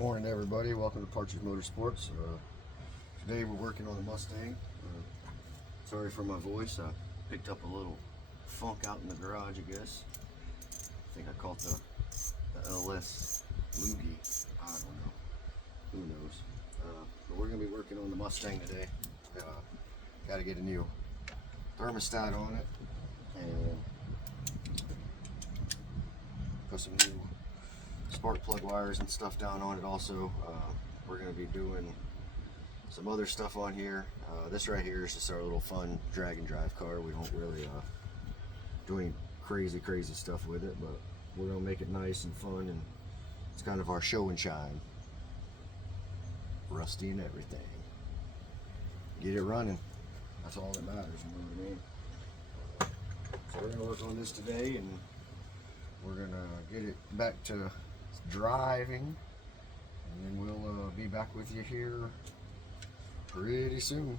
Morning everybody, welcome to Partridge Motorsports. Today we're working on the Mustang. Sorry for my voice, I picked up a little funk out in the garage, I guess. I think I caught the LS loogie, I don't know, who knows. But we're going to be working on the Mustang today. Got to get a new thermostat on it and put some new spark plug wires and stuff down on it also. We're going to be doing some other stuff on here. This right here is just our little fun drag and drive car. We don't really do any crazy stuff with it, but we're going to make it nice and fun, and it's kind of our show and shine. Rusty and everything. Get it running. That's all that matters, you know what I mean? So we're going to work on this today, and we're going to get it back to driving, and then we'll be back with you here pretty soon.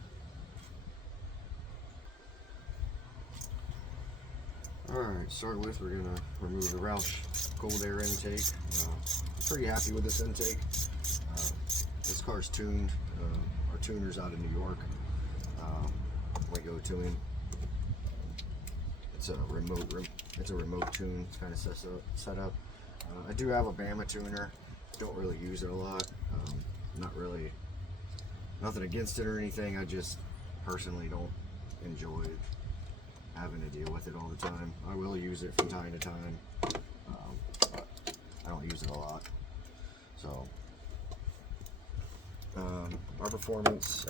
Alright, start with, we're going to remove the Roush cold air intake. I'm pretty happy with this intake. This car's tuned. Our tuner's out of New York. We go to him. It's a remote tune. It's kind of set up. I do have a Bama tuner. Don't really use it a lot. Nothing against it or anything. I just personally don't enjoy having to deal with it all the time. I will use it from time to time, but I don't use it a lot. So our performance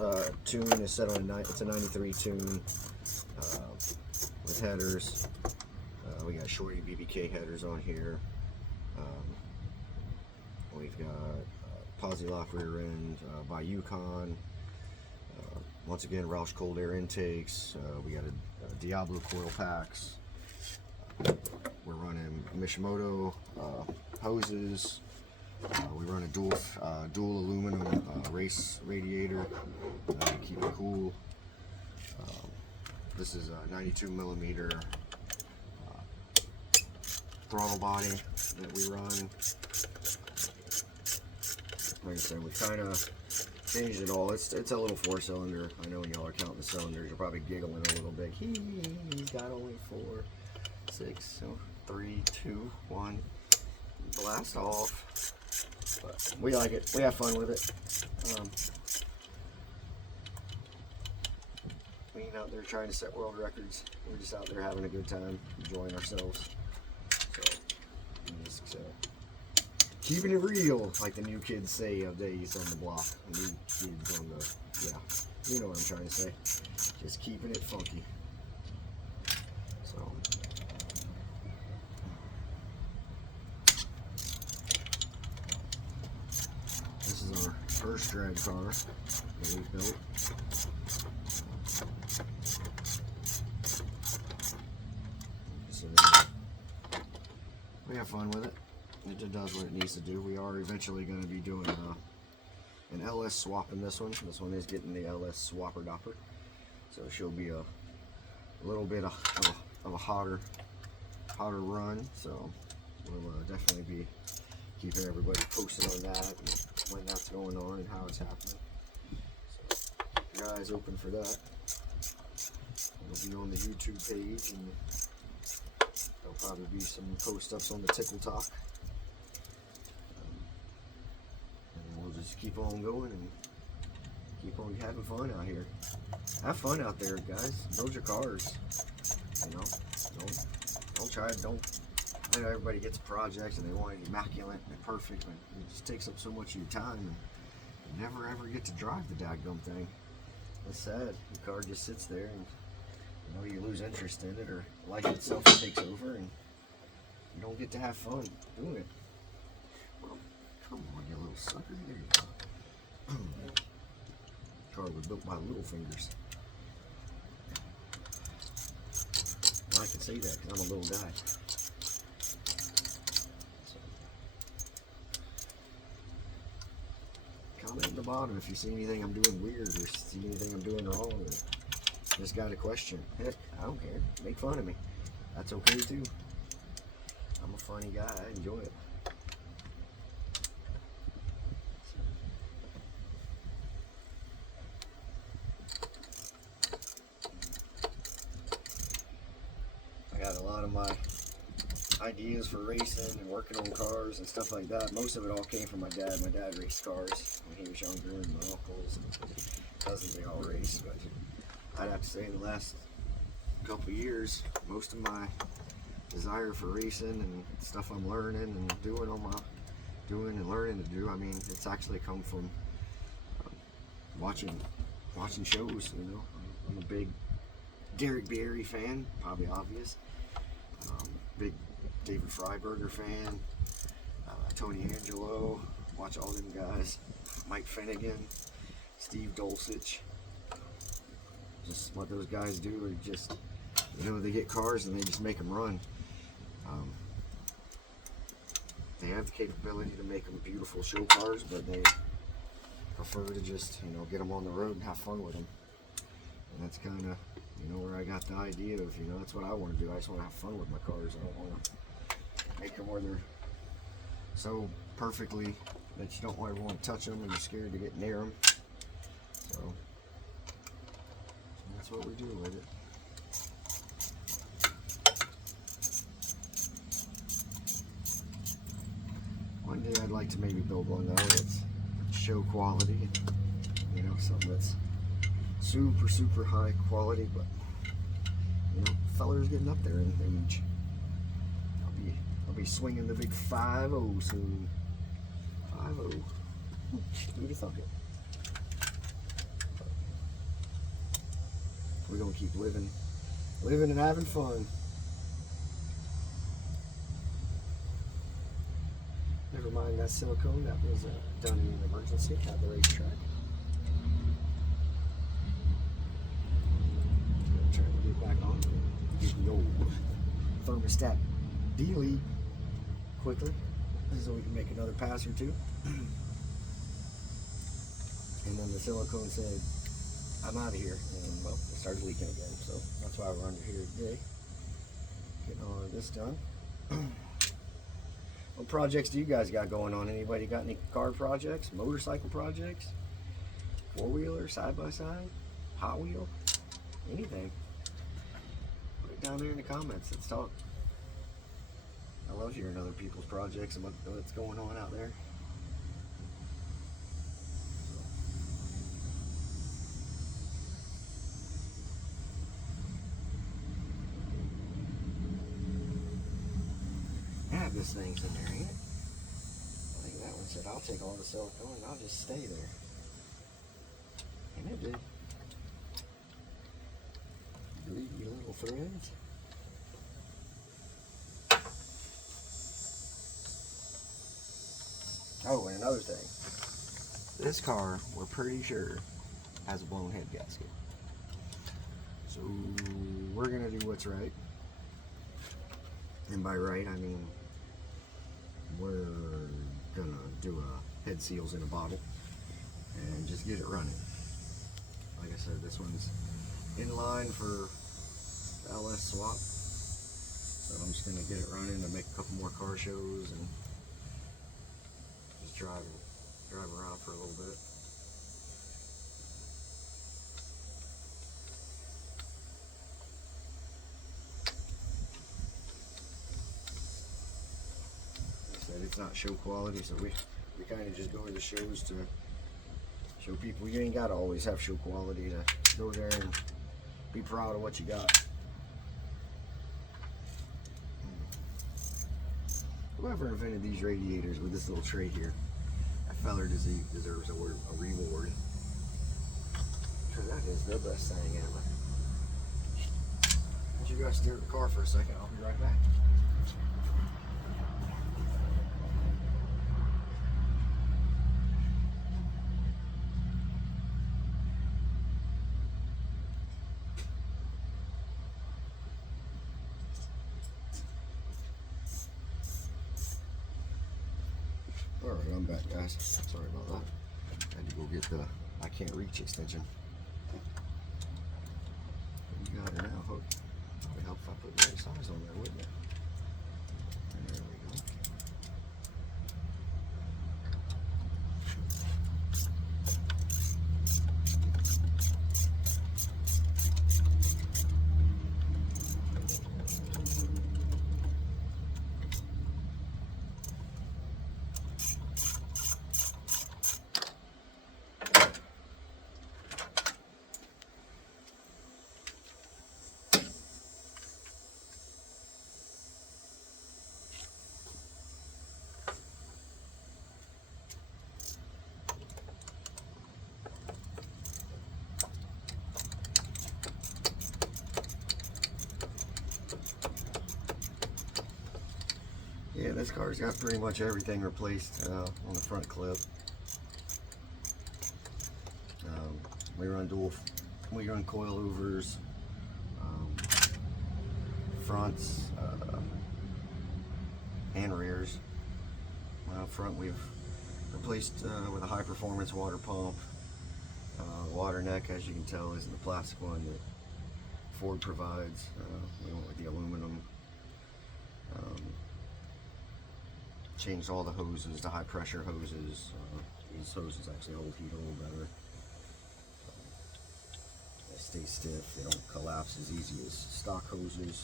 tune is set on it's a 93 tune with headers. We got Shorty BBK headers on here. We've got Posi lock rear end by Yukon. Once again, Roush cold air intakes. We got a Diablo coil packs. We're running Mishimoto hoses. We run a dual aluminum race radiator to keep it cool. This is a 92 millimeter throttle body that we run. Like I said, we kind of changed it all. It's a little 4-cylinder. I know when y'all are counting the cylinders, you're probably giggling a little bit. He's got only 4, 6, so 3, 2, 1. Blast off. But we like it. We have fun with it. We ain't out there trying to set world records. We're just out there having a good time, enjoying ourselves. So, keeping it real, like the new kids say nowadays on the block. The new kids on the, yeah, you know what I'm trying to say. Just keeping it funky. So, this is our first drag car that we've built. So, we have fun with it. It does what it needs to do. We are eventually going to be doing an LS swap in this one. This one is getting the LS swapper dopper, so she'll be a little bit of a hotter run. So we'll definitely be keeping everybody posted on that and when that's going on and how it's happening. So if your eyes open for that, it'll be on the YouTube page, and there'll probably be some post-ups on the Tickle Talk. And we'll just keep on going and keep on having fun out here. Have fun out there, guys. Build your cars. You know, I know everybody gets a project and they want it immaculate and perfect, but it just takes up so much of your time, and you never ever get to drive the daggum thing. It's sad. The car just sits there, and you lose interest in it, or life itself takes over, and you don't get to have fun doing it. Well, come on, you little sucker. There you go. Car was built by little fingers. I can say that because I'm a little guy. So, comment at the bottom if you see anything I'm doing weird, or see anything I'm doing wrong, or just got a question. Heck, I don't care. Make fun of me. That's okay too. I'm a funny guy. I enjoy it. ideas for racing and working on cars and stuff like that, most of it all came from my dad. My dad raced cars when he was younger, and my uncles and cousins, they all raced. But I'd have to say in the last couple of years, most of my desire for racing and stuff I'm learning and doing and learning to do, I mean, it's actually come from watching shows. You know, I'm a big Derek Barry fan, probably obvious. Big David Freiberger fan. Tony Angelo, watch all them guys. Mike Finnegan, Steve Dulcich. Just what those guys do are just, you know, they get cars and they just make them run. They have the capability to make them beautiful show cars, but they prefer to just, you know, get them on the road and have fun with them. And that's kind of, you know, where I got the idea of, you know, that's what I want to do. I just want to have fun with my cars. I don't want to make them where they're so perfectly that you don't ever want to touch them and you're scared to get near them. So that's what we do with it. One day I'd like to maybe build one though that's show quality, you know, something that's super high quality, but you know, fellas getting up there in age. I'll be swinging the big 5.0 soon. 5.0. Who'd have thunk it? We're gonna keep living and having fun. Never mind that silicone, that was done in an emergency at the racetrack. Trying to get back on. Get the old thermostat delete quickly so we can make another pass or two. And then the silicone said, I'm out of here. And well, it started leaking again, so that's why we're under here today. Getting all of this done. What projects do you guys got going on? Anybody got any car projects, motorcycle projects, four-wheeler, side-by-side, Hot Wheel, anything? Put it down there in the comments. Let's talk. I love hearing other people's projects and what's going on out there. This thing's in there, ain't it? I think that one said, I'll take all the silicone and I'll just stay there. And it did. Delete your little threads. Oh, and another thing. This car, we're pretty sure, has a blown head gasket. So, we're going to do what's right. And by right, I mean, we're gonna do a head seals in a bottle and just get it running. Like I said, this one's in line for LS swap, so I'm just gonna get it running to make a couple more car shows and just drive around for a little bit. It's not show quality, so we kind of just go to the shows to show people you ain't got to always have show quality, to go there and be proud of what you got. Whoever invented these radiators with this little tray here, that feller deserves a reward, because that is the best thing ever. Why don't you guys steer the car for a second? I'll be right back. Alright, I'm back, guys. Sorry about that. I had to go get the I can't reach extension. You got it now, hook. It would help if I put the right size on there, wouldn't it? And there we go. This car's got pretty much everything replaced on the front clip. We run coilovers, fronts, and rears. Front we've replaced with a high performance water pump. Water neck, as you can tell, isn't the plastic one that Ford provides. We went with the aluminum. Changed all the hoses to high pressure hoses. These hoses actually hold heat a little better. They stay stiff, they don't collapse as easy as stock hoses.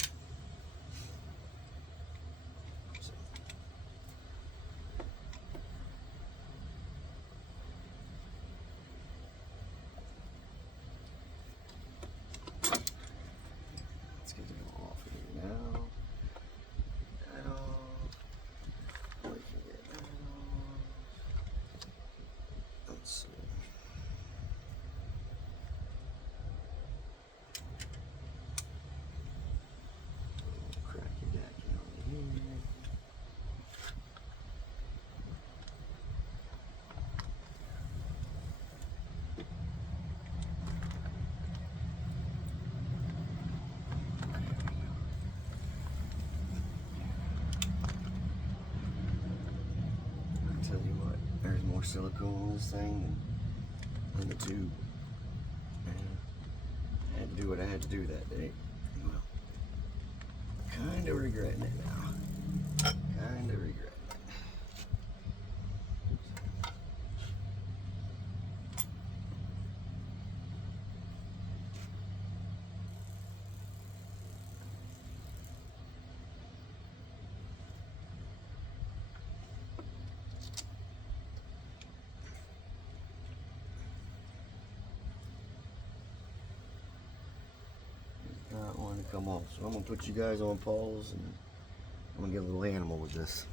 Let's get it off of here now. Let's see. Cracky dacky on here. I tell you what, there's more silicone on this thing than the tube. I had to do what I had to do that day. Well, kind of regretting it now. Kind of regretting it. Not want to come off, so I'm gonna put you guys on pause and I'm gonna get a little animal with this.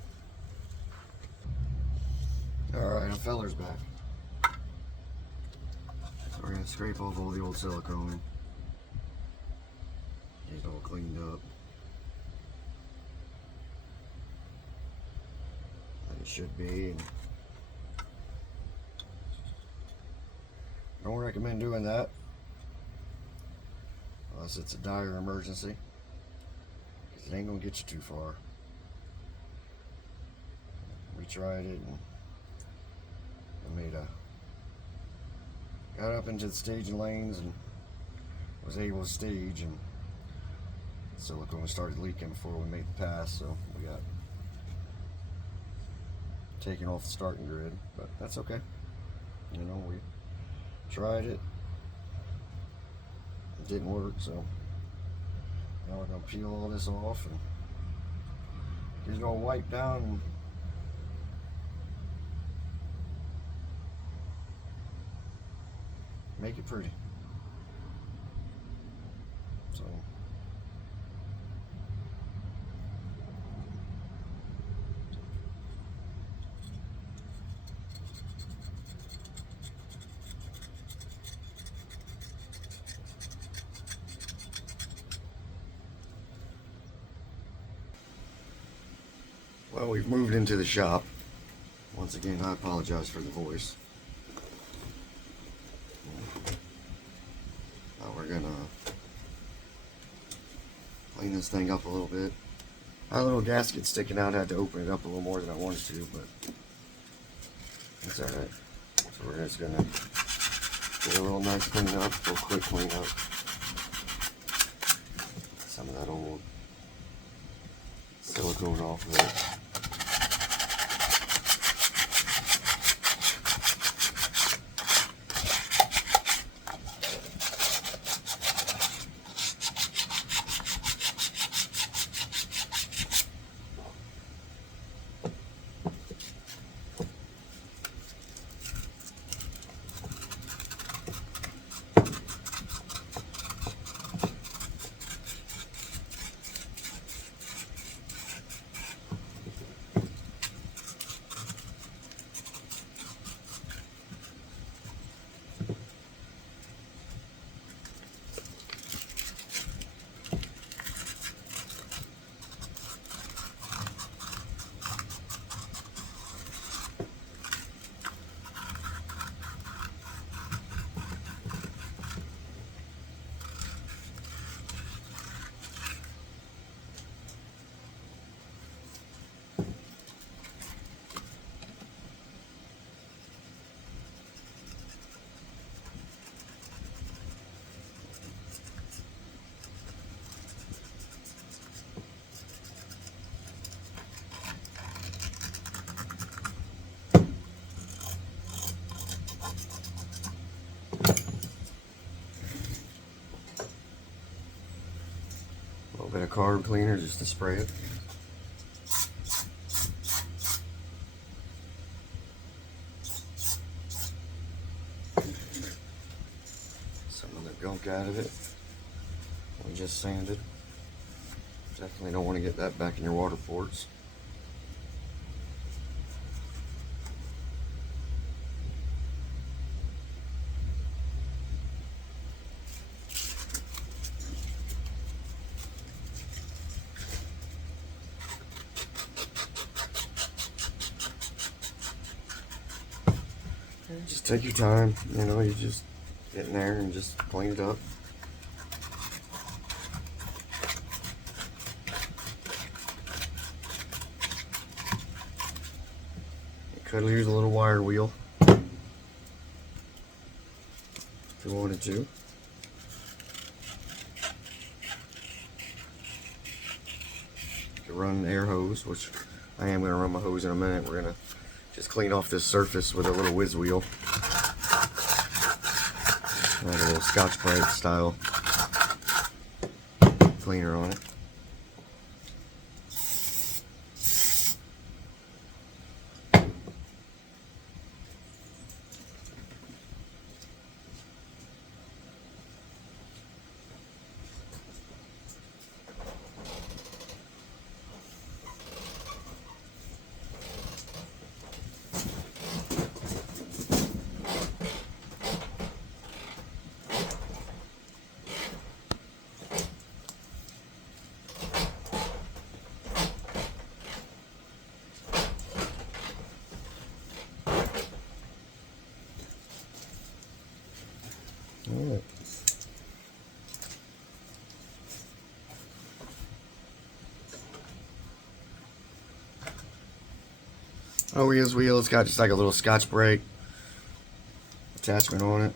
Alright, our feller's back. So we're gonna scrape off all the old silicone. Get it all cleaned up. Like it should be. And don't recommend doing that unless it's a dire emergency, because it ain't gonna get you too far. We tried it and got up into the staging lanes and was able to stage, and silicone started leaking before we made the pass, so we got taken off the starting grid, but that's okay. You know, we tried it. It didn't work, so now we're gonna peel all this off and get it all wiped down and make it pretty. So well, we've moved into the shop. Once again, I apologize for the voice. Now we're gonna clean this thing up a little bit. Our little gasket sticking out, had to open it up a little more than I wanted to, but it's alright. So we're just gonna get a little nice clean up, a little quick clean up. Some of that old silicone off of it. carb cleaner just to spray it. Some of the gunk out of it. We just sanded. Definitely don't want to get that back in your water ports. Just take your time, you know, you just get in there and just clean it up. You could use a little wire wheel if you wanted to. You could run an air hose, which I am going to run my hose in a minute. We're going to just clean off this surface with a little whiz wheel. Like a little Scotch-Brite style cleaner on it. Alright. Oh, his wheel, it's got just like a little Scotch-Brite attachment on it.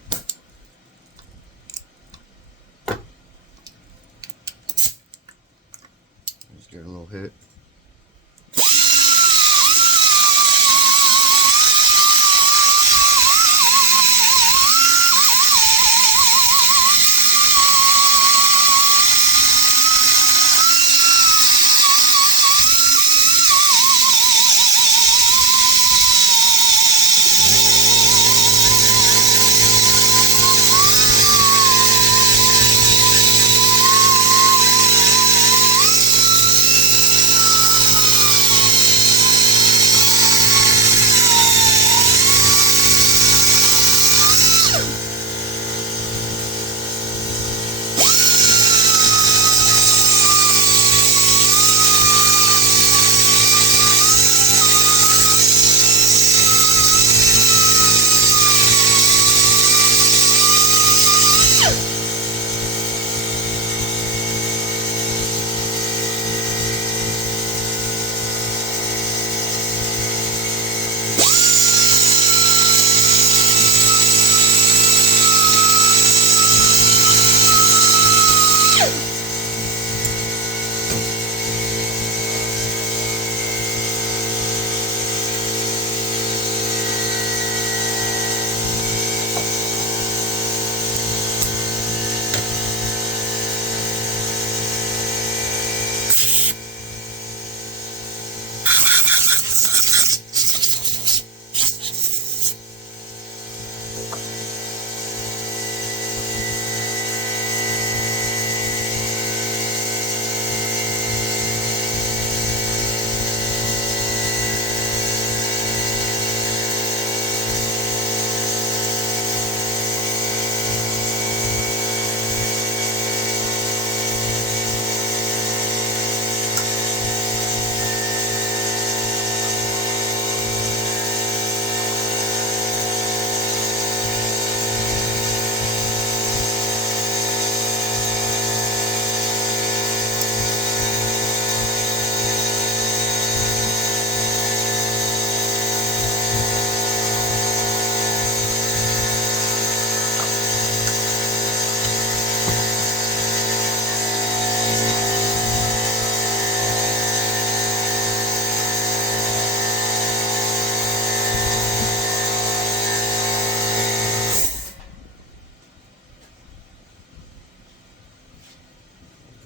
Just give it a little hit.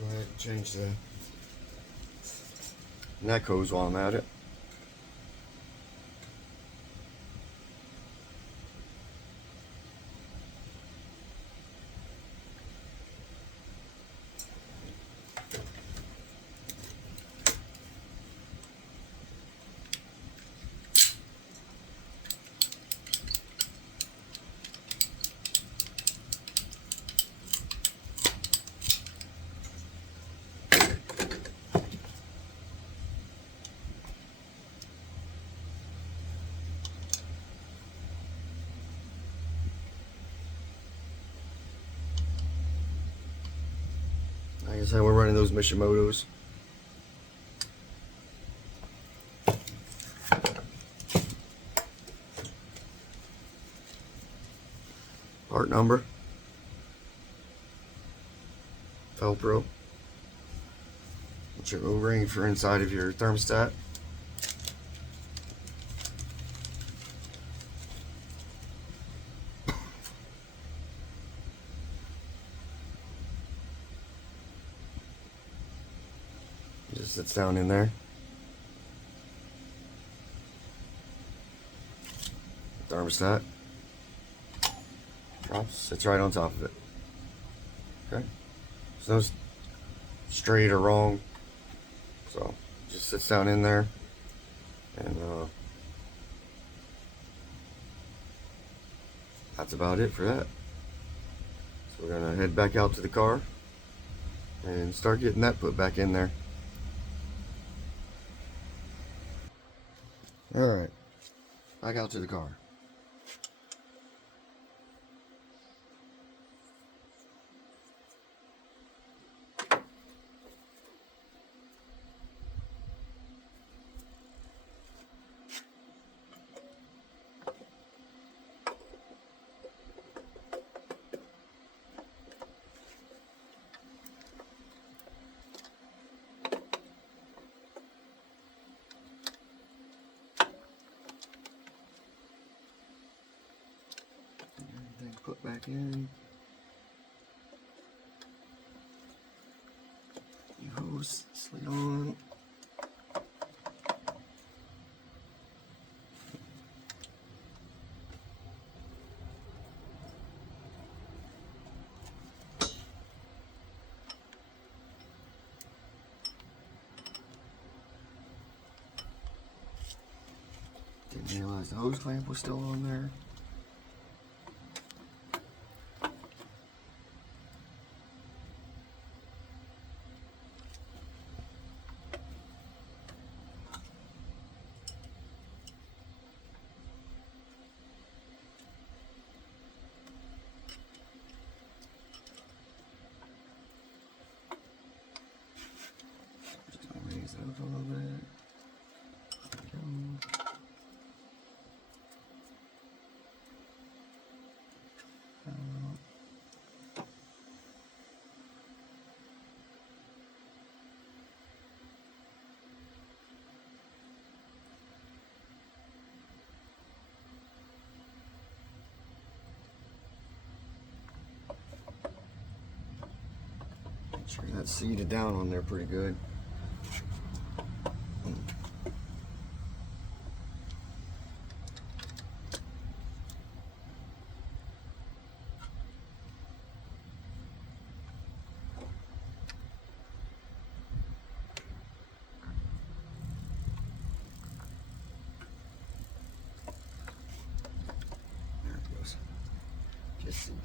Go ahead and change the neck hose while I'm at it. Like I said, we're running those Mishimotos. Part number, Velcro. That's your O-ring for inside of your thermostat. Just sits down in there. Thermostat drops, sits right on top of it. Okay, there's no straight or wrong, so just sits down in there, and that's about it for that. So we're gonna head back out to the car and start getting that put back in there. Alright, back out to the car. Everything put back in. New hose slid on. Didn't realize the hose clamp was still on there. Just gonna raise it up a little bit. There we go. Make sure that's seated down on there pretty good. There it goes. Just seated.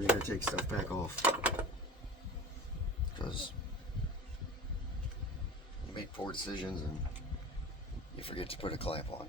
sometimes you gotta take stuff back off because you make poor decisions and you forget to put a clamp on.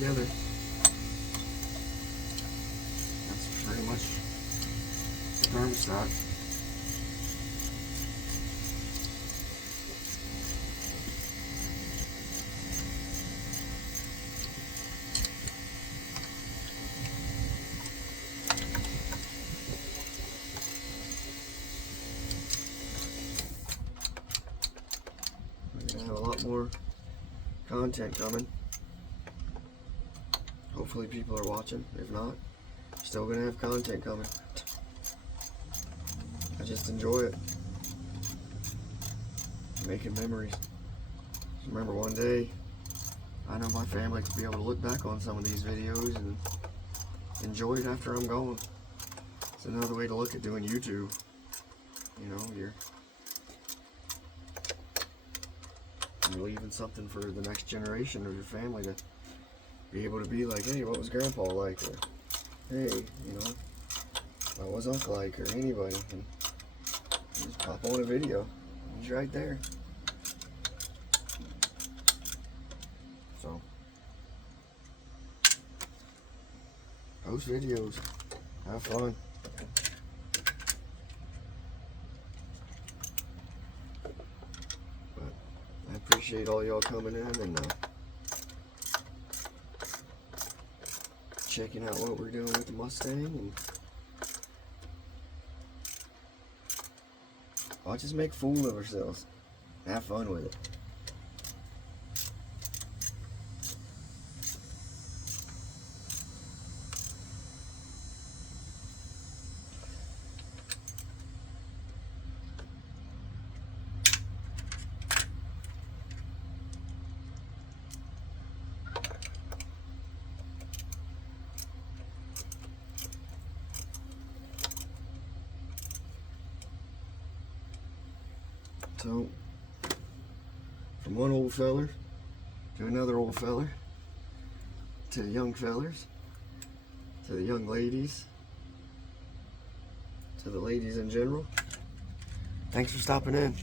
together. That's pretty much the thermostat. We're gonna have a lot more content coming. Hopefully people are watching. If not, still gonna have content coming. I just enjoy it. Making memories. Remember one day, I know my family to be able to look back on some of these videos and enjoy it after I'm gone. It's another way to look at doing YouTube. You know, you're leaving something for the next generation of your family to be able to be like, hey, what was Grandpa like? Or, hey, you know, what was Uncle like? Or anybody. And just pop on a video. He's right there. So, post videos. Have fun. But I appreciate all y'all coming in and checking out what we're doing with the Mustang, and I'll just make fool of ourselves. Have fun with it. So, from one old feller to another old feller, to the young fellers, to the young ladies, to the ladies in general, thanks for stopping in.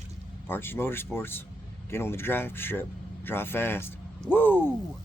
Partridge Motorsports. Get on the drive strip. Drive fast. Woo!